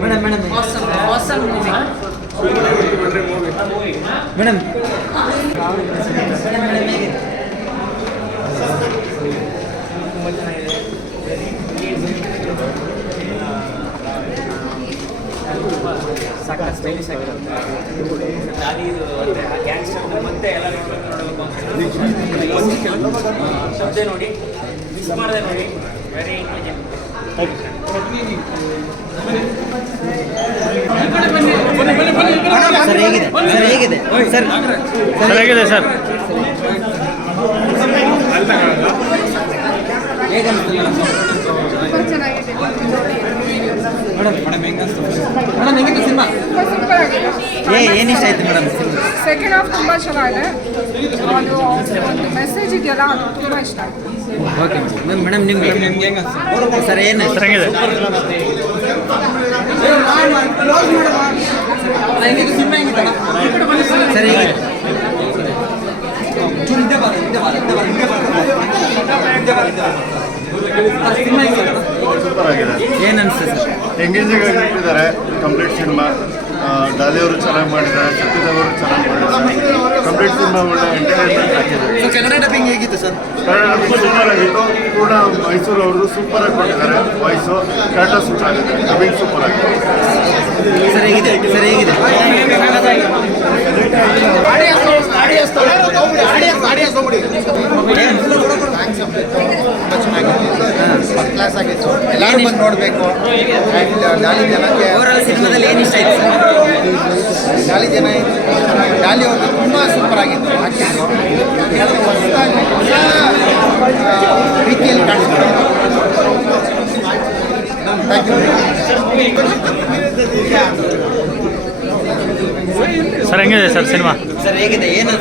Madam madam awesome movie. Madam ಸಾಕಷ್ಟು stylish ಆಗಿರುತ್ತೆ. ದಾರಿ ಇದು ಗ್ಯಾಂಗ್ಸ್ಟರ್ ಮತ್ತೆ ಎಲ್ಲ ನೋಡಬೇಕು ಶಬ್ದ ನೋಡಿ ಮಿಸ್ ಮಾಡದೆ ನೋಡಿ. Very intelligent. ಸರ್ ಹೇಗಿದೆ ಸರ್ ಹೇಗಿದೆ ಸರ್ ಸರ್ ಹೇಗಿದೆ ಸರ್? ಹೇಗನ್ನಿಸ್ತು ಮೇಡಮ್ ಮೇಡಮ್ ಹೆಂಗಿತ್ತು ಸಿನಿಮಾ? ಏನಿಷ್ಟ ಆಯ್ತು ಮೇಡಮ್ ಸಿನಿಮಾ? ಸೆಕೆಂಡ್ ಹಾಫ್ ತುಂಬ ಚೆನ್ನಾಗಿದೆ. ಅದು ಒಂದು ಮೆಸೇಜ್ ಇದೆಯಲ್ಲ ಅದು ತುಂಬ ಇಷ್ಟ ಆಯಿತು. ಓಕೆ ಮೇಡಮ್ ನಿಮ್ಗೆ ಹೆಂಗೆ ಸರ್ ಏನು ಸರ್ ಹೇಗಿದೆ? ಸರ್ ಹೇಗಿದೆ? ಸೂಪರ್ ಆಗಿದೆ. ಏನು ಅನಿಸ್ತು ಸರ್? ಎಂಗೇಜಿಂಗ್ ಆಗಿ ಇಟ್ಟಿದ್ದಾರೆ. Complete cinema. ಡಾಲಿ ಅವರು ಚೆನ್ನಾಗಿ ಮಾಡಿದ್ದಾರೆ, ಸತ್ಯದೇವ್ ಅವರು ಚೆನ್ನಾಗಿ ಮಾಡಿದ್ದಾರೆ. ಕಂಪ್ಲೀಟ್ ಸಿನಿಮಾ ಒಳ್ಳೆ ಎಂಟರ್ಟೈನ್ಮೆಂಟ್ ಹಾಕಿದ್ದಾರೆ. ಕನ್ನಡ ಡಬ್ಬಿಂಗ್ ಹೇಗಿತ್ತು ಸರ್? ಕನ್ನಡ ಸೂಪರ್ ಆಗಿತ್ತು. ಕೂಡ ಮೈಸೂರು ಅವ್ರದ್ದು ಸೂಪರ್ ಆಗಿ ಕೊಟ್ಟಿದ್ದಾರೆ. ವಾಯ್ಸು ಕ್ಯಾರೆಕ್ಟರ್ ಸೂಪರ್ ಆಗಿದೆ. ಡಬ್ಬಿಂಗ್ ಸೂಪರ್ ಆಗಿದೆ. ಸರ್ ಹೇಗಿದೆ ಸರ್ ಹೇಗಿದೆ? ಕ್ಲಾಸ್ ಆಗಿತ್ತು. ಎಲ್ಲರೂ ಬಂದು ನೋಡಬೇಕು. ಡಾಲಿ ಜನಕ್ಕೆ ಓವರಾಲ್ ಸಿನಿಮಾದಲ್ಲಿ ಏನು ಇಷ್ಟ ಆಯ್ತು ಸರ್? ಡಾಲಿ ಅವರು ತುಂಬ ಸೂಪರ್ ಆಗಿತ್ತು. ಆ್ಯಕ್ಟಿಂಗು ರೀತಿಯಲ್ಲಿ ಕಾಣಿಸ್ತಾರೆ. Thank you. ಸರ್ ಹೆಂಗಿದೆ ಸರ್ ಸಿನಿಮಾ? ಸರ್ ಹೇಗಿದೆ ಏನು